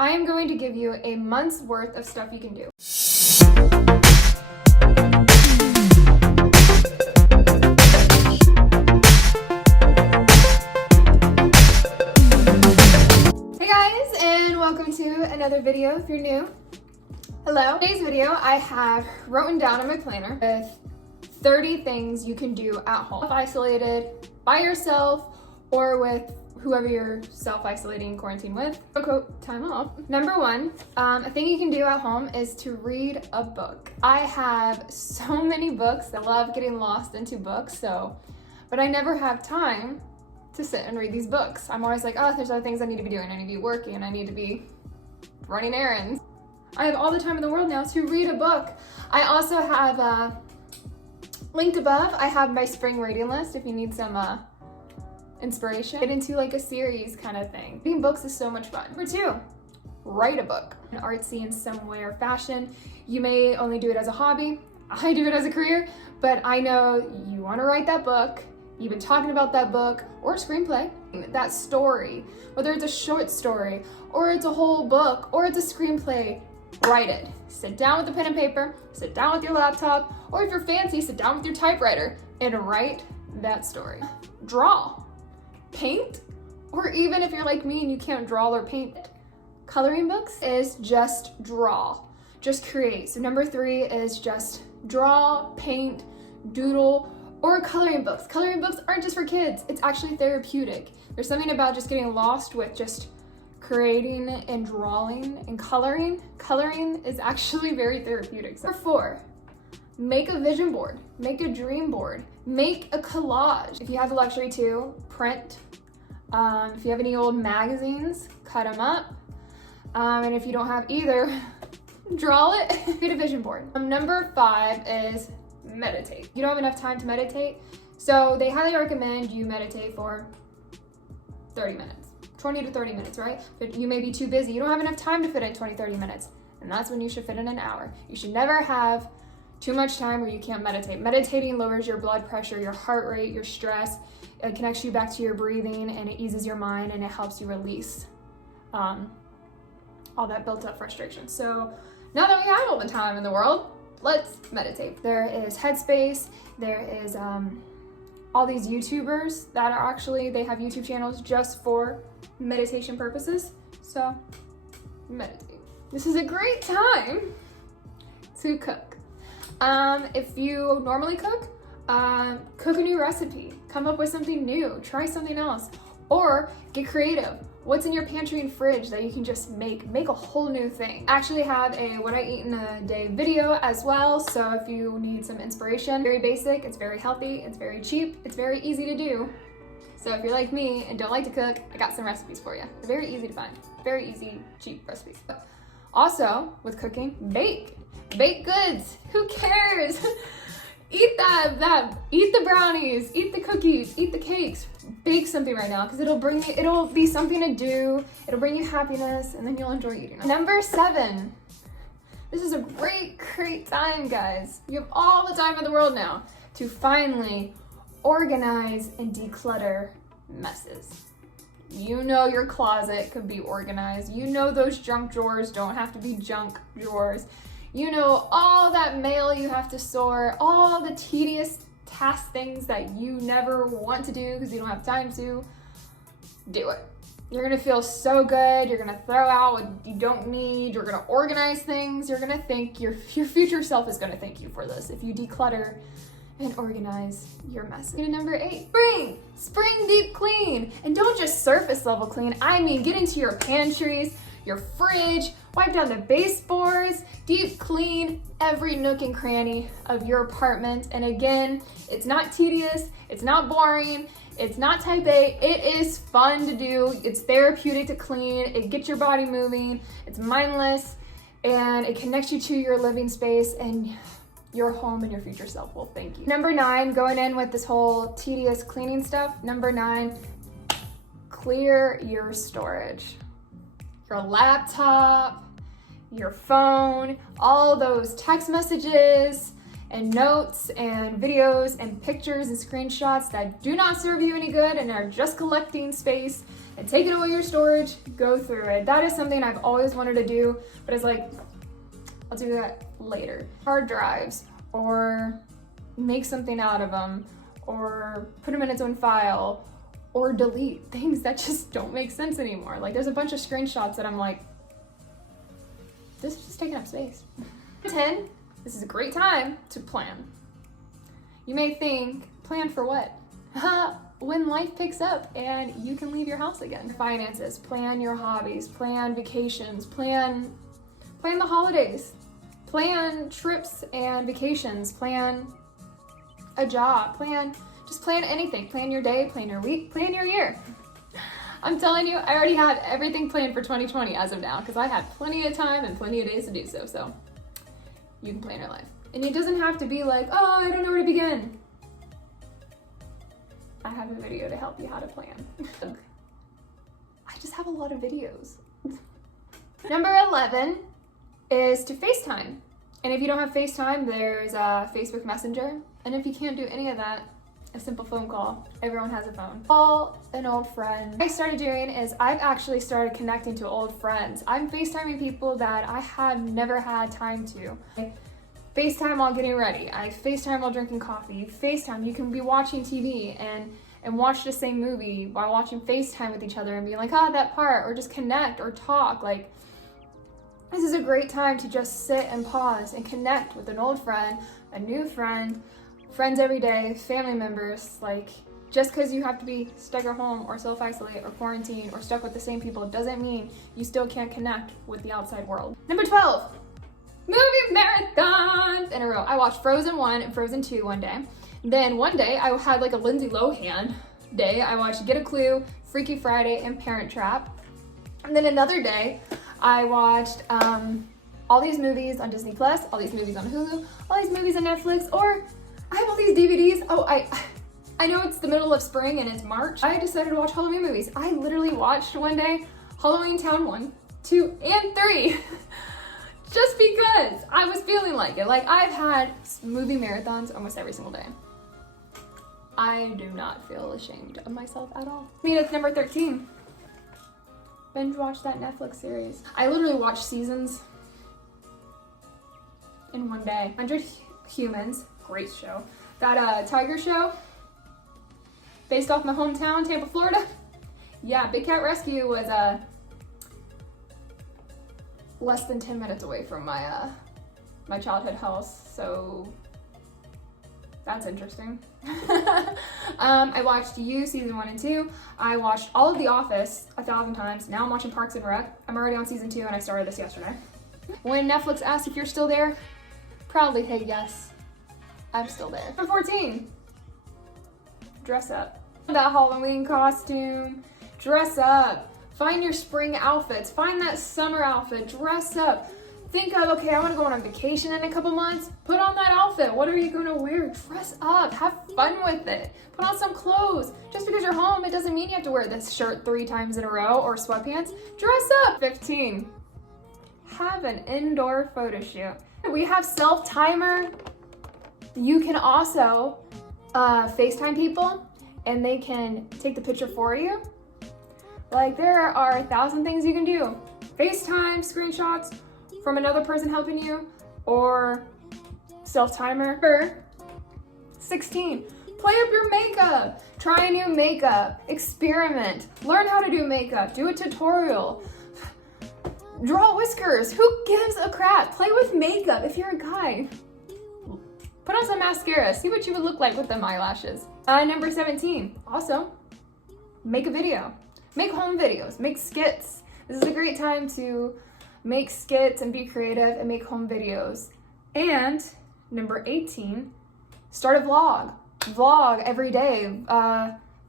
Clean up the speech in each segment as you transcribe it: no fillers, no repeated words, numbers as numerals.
I am going to give you a month's worth of stuff you can do. Hey guys, and welcome to another video if you're new. Hello. In today's video, I have written down in my planner with 30 things you can do at home, isolated by yourself or with whoever you're self-isolating quarantine with. Quote, time off. Number one, a thing you can do at home is to read a book. I have so many books. I love getting lost into books, but I never have time to sit and read these books. I'm always like, oh, there's other things I need to be doing. I need to be working. I need to be running errands. I have all the time in the world now to read a book. I also have, linked above, I have my spring reading list if you need some inspiration. Get into like a series kind of thing. Reading books is so much fun. Number two, write a book. Artsy in some way or fashion. You may only do it as a hobby. I do it as a career, but I know you want to write that book. You've been talking about that book or screenplay, that story, whether it's a short story or it's a whole book or it's a screenplay, write it. Sit down with a pen and paper, sit down with your laptop, or if you're fancy, sit down with your typewriter and write that story. Draw, paint, or even if you're like me and you can't draw or paint, coloring books is just draw, just create. So number three is just draw, paint, doodle, or coloring books. Coloring books aren't just for kids, it's actually therapeutic. There's something about just getting lost with just creating and drawing and coloring. Coloring is actually very therapeutic. So number four, make a vision board, make a dream board, make a collage. If you have the luxury to, print. If you have any old magazines, cut them up. And if you don't have either, draw it, get a vision board. Number five is meditate. You don't have enough time to meditate, so they highly recommend you meditate for 30 minutes, 20 to 30 minutes, right? But you may be too busy. You don't have enough time to fit in 20, 30 minutes. And that's when you should fit in an hour. You should never have too much time where you can't meditate. Meditating lowers your blood pressure, your heart rate, your stress. It connects you back to your breathing and it eases your mind and it helps you release all that built up frustration. So now that we have all the time in the world, let's meditate. There is Headspace, there is all these YouTubers that are actually, they have YouTube channels just for meditation purposes. So meditate. This is a great time to cook. If you normally cook, cook a new recipe, come up with something new, try something else, or get creative. What's in your pantry and fridge that you can just make a whole new thing. I actually have a what I eat in a day video as well, so if you need some inspiration, very basic, it's very healthy, it's very cheap, it's very easy to do. So if you're like me and don't like to cook, I got some recipes for you. They're very easy to find, very easy, cheap recipes. Also, with cooking, bake. Bake goods, who cares? Eat eat the brownies, eat the cookies, eat the cakes. Bake something right now because it'll be something to do, it'll bring you happiness, and then you'll enjoy eating it. Number seven, this is a great time, guys. You have all the time in the world now to finally organize and declutter messes. You know your closet could be organized. You know those junk drawers don't have to be junk drawers. You know all that mail you have to sort, all the tedious task things that you never want to do because you don't have time to. Do it. You're gonna feel so good. You're gonna throw out what you don't need. You're gonna organize things. You're gonna think your future self is gonna thank you for this if you declutter and organize your mess. Number eight, spring deep clean. And don't just surface level clean. I mean, get into your pantries, your fridge, wipe down the baseboards, deep clean every nook and cranny of your apartment. And again, it's not tedious, it's not boring, it's not type A, it is fun to do, it's therapeutic to clean, it gets your body moving, it's mindless, and it connects you to your living space and your home and your future self will thank you. Number nine, going in with this whole tedious cleaning stuff, number nine, clear your storage. Your laptop, your phone, all those text messages and notes and videos and pictures and screenshots that do not serve you any good and are just collecting space and take it away your storage, go through it. That is something I've always wanted to do, but it's like, I'll do that later. Hard drives, or make something out of them, or put them in its own file, or delete things that just don't make sense anymore. Like there's a bunch of screenshots that I'm like, this is just taking up space. 10, this is a great time to plan. You may think, plan for what? When life picks up and you can leave your house again. Finances, plan your hobbies, plan vacations, plan the holidays, plan trips and vacations, plan a job, just plan anything. Plan your day, plan your week, plan your year. I'm telling you, I already have everything planned for 2020 as of now because I have plenty of time and plenty of days to do so. So you can plan your life. And it doesn't have to be like, oh, I don't know where to begin. I have a video to help you how to plan. I just have a lot of videos. Number 11 is to FaceTime. And if you don't have FaceTime, there's Facebook Messenger. And if you can't do any of that, a simple phone call. Everyone has a phone. Call an old friend. What I started doing is I've actually started connecting to old friends. I'm FaceTiming people that I have never had time to. I FaceTime while getting ready. I FaceTime while drinking coffee. FaceTime, you can be watching TV and watch the same movie while watching FaceTime with each other and be like, that part, or just connect or talk. Like, this is a great time to just sit and pause and connect with an old friend, a new friend, friends every day, family members. Like, just because you have to be stuck at home or self-isolate or quarantine or stuck with the same people doesn't mean you still can't connect with the outside world. Number 12, movie marathons in a row. I watched Frozen 1 and Frozen 2 one day. Then one day I had like a Lindsey Lohan day. I watched Get a Clue, Freaky Friday, and Parent Trap. And then another day I watched all these movies on Disney Plus, all these movies on Hulu, all these movies on Netflix, or I have all these DVDs. Oh, I know it's the middle of spring and it's March. I decided to watch Halloween movies. I literally watched one day Halloween Town 1, 2, and 3. Just because I was feeling like it. Like, I've had movie marathons almost every single day. I do not feel ashamed of myself at all. I mean, it's number 13. Binge watch that Netflix series. I literally watched seasons in one day. 100 Humans, great show. That tiger show, based off my hometown, Tampa, Florida. Yeah, Big Cat Rescue was less than 10 minutes away from my childhood house, so that's interesting. I watched You season 1 and 2. I watched all of The Office 1,000 times. Now I'm watching Parks and Rec. I'm already on season 2 and I started this yesterday. When Netflix asks if you're still there, proudly say yes, I'm still there. Number 14, dress up. That Halloween costume, dress up. Find your spring outfits, find that summer outfit, dress up. Think of, okay, I wanna go on vacation in a couple months, put on that outfit. What are you gonna wear? Dress up, have fun with it. Put on some clothes. Just because you're home, it doesn't mean you have to wear this shirt 3 times in a row or sweatpants. Dress up. 15, have an indoor photo shoot. We have self-timer. You can also FaceTime people and they can take the picture for you. Like, there are 1,000 things you can do. FaceTime screenshots from another person helping you, or self-timer. 16, play up your makeup. Try new makeup, experiment, learn how to do makeup, do a tutorial. Draw whiskers, who gives a crap? Play with makeup if you're a guy. Put on some mascara, see what you would look like with them eyelashes. Number 17, also, make a video. Make home videos, make skits. This is a great time to make skits and be creative and make home videos. And number 18, start a vlog. Vlog every day.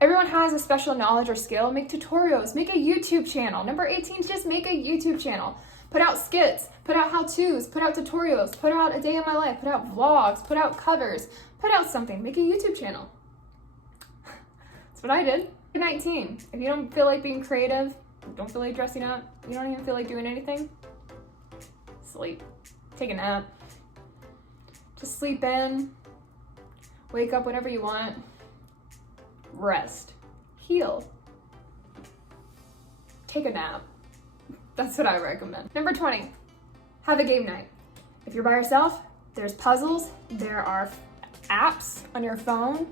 Everyone has a special knowledge or skill. Make tutorials, make a YouTube channel. Number 18 is just make a YouTube channel. Put out skits, put out how-tos, put out tutorials, put out a day in my life, put out vlogs, put out covers, put out something, make a YouTube channel. That's what I did. 19, if you don't feel like being creative, don't feel like dressing up, you don't even feel like doing anything, sleep. Take a nap. Just sleep in, wake up whenever you want, rest, heal. take a nap. That's what I recommend. Number 20, have a game night. If you're by yourself, there's puzzles, there are apps on your phone,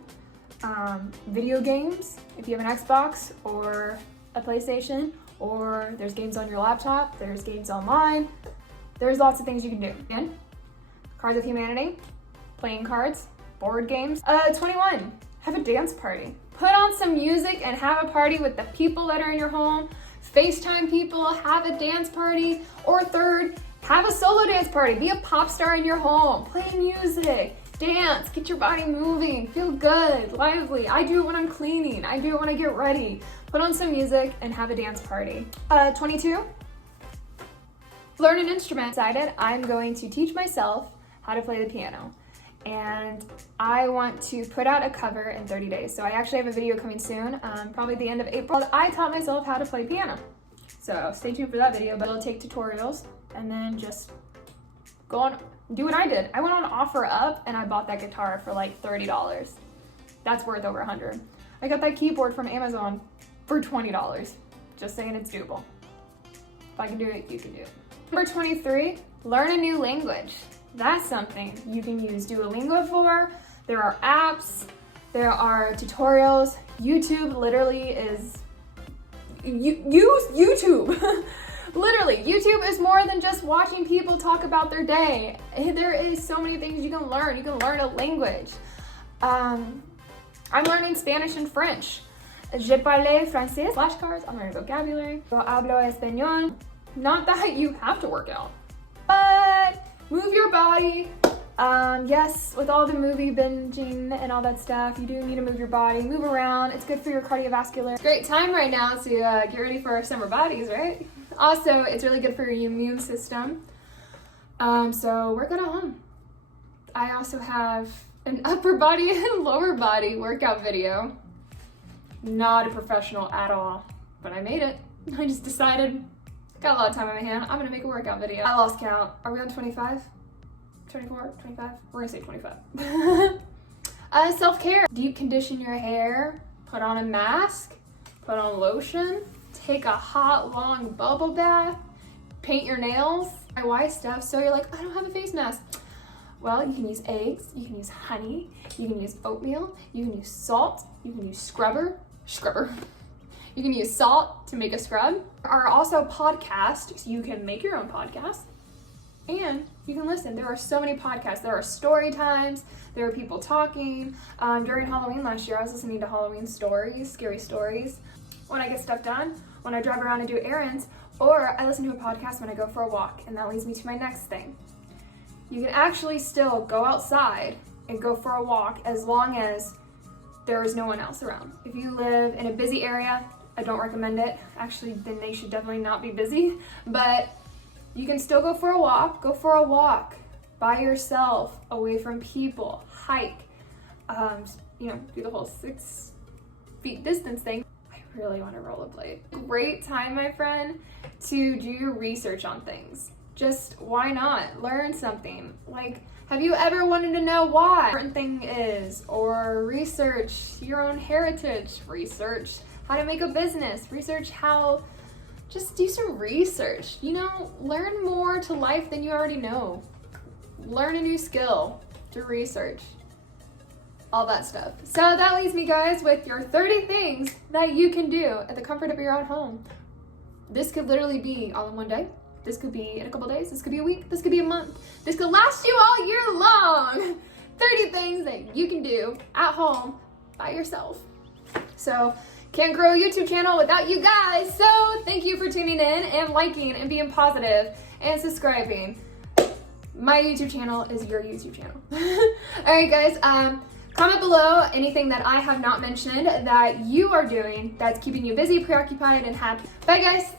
video games, if you have an Xbox or a PlayStation, or there's games on your laptop, there's games online. There's lots of things you can do. Again, Cards of Humanity, playing cards, board games. 21, have a dance party. Put on some music and have a party with the people that are in your home. FaceTime people, have a dance party. Or third, have a solo dance party. Be a pop star in your home. Play music, dance, get your body moving, feel good, lively. I do it when I'm cleaning. I do it when I get ready. Put on some music and have a dance party. 22, learn an instrument. Decided I'm going to teach myself how to play the piano. And I want to put out a cover in 30 days. So I actually have a video coming soon, probably the end of April. I taught myself how to play piano. So stay tuned for that video, but I'll take tutorials and then just go on, do what I did. I went on OfferUp and I bought that guitar for like $30. That's worth over $100. I got that keyboard from Amazon for $20. Just saying it's doable. If I can do it, you can do it. Number 23, learn a new language. That's something you can use Duolingo for. There are apps, there are tutorials. YouTube literally is, use YouTube. Literally, YouTube is more than just watching people talk about their day. There is so many things you can learn. You can learn a language. I'm learning Spanish and French. Je parle français. Flashcards, I'm learning vocabulary. Yo hablo español. Not that you have to work out, but move your body. Yes, with all the movie binging and all that stuff, you do need to move your body, move around. It's good for your cardiovascular. It's a great time right now to get ready for our summer bodies, right? Also, it's really good for your immune system. So work out at home. I also have an upper body and lower body workout video. Not a professional at all, but I made it. I just decided, got a lot of time on my hand, I'm gonna make a workout video. I lost count. Are we on 25? 24, 25? We're gonna say 25. Self-care. Deep condition your hair, put on a mask, put on lotion, take a hot, long bubble bath, paint your nails, DIY stuff. So you're like, I don't have a face mask. Well, you can use eggs, you can use honey, you can use oatmeal, you can use salt, you can use scrubber. You can use salt to make a scrub. There are also podcasts, so you can make your own podcast and you can listen. There are so many podcasts. There are story times, there are people talking. During Halloween last year, I was listening to Halloween stories, scary stories. When I get stuff done, when I drive around and do errands, or I listen to a podcast when I go for a walk, and that leads me to my next thing. You can actually still go outside and go for a walk as long as there is no one else around. If you live in a busy area, I don't recommend it. Actually, then they should definitely not be busy, but you can still go for a walk by yourself, away from people, hike, do the whole 6 feet distance thing. I really want to rollerblade. Great time, my friend, to do your research on things. Just why not? Learn something. Like, have you ever wanted to know why a certain thing is? Or research your own heritage. Research how to make a business. Research how, just do some research. Learn more to life than you already know. Learn a new skill to research. All that stuff. So that leaves me, guys, with your 30 things that you can do at the comfort of your own home. This could literally be all in one day. This could be in a couple days. This could be a week. This could be a month. This could last you all year long. 30 things that you can do at home by yourself. So can't grow a YouTube channel without you guys. So thank you for tuning in and liking and being positive and subscribing. My YouTube channel is your YouTube channel. All right, guys. Comment below anything that I have not mentioned that you are doing that's keeping you busy, preoccupied, and happy. Bye, guys.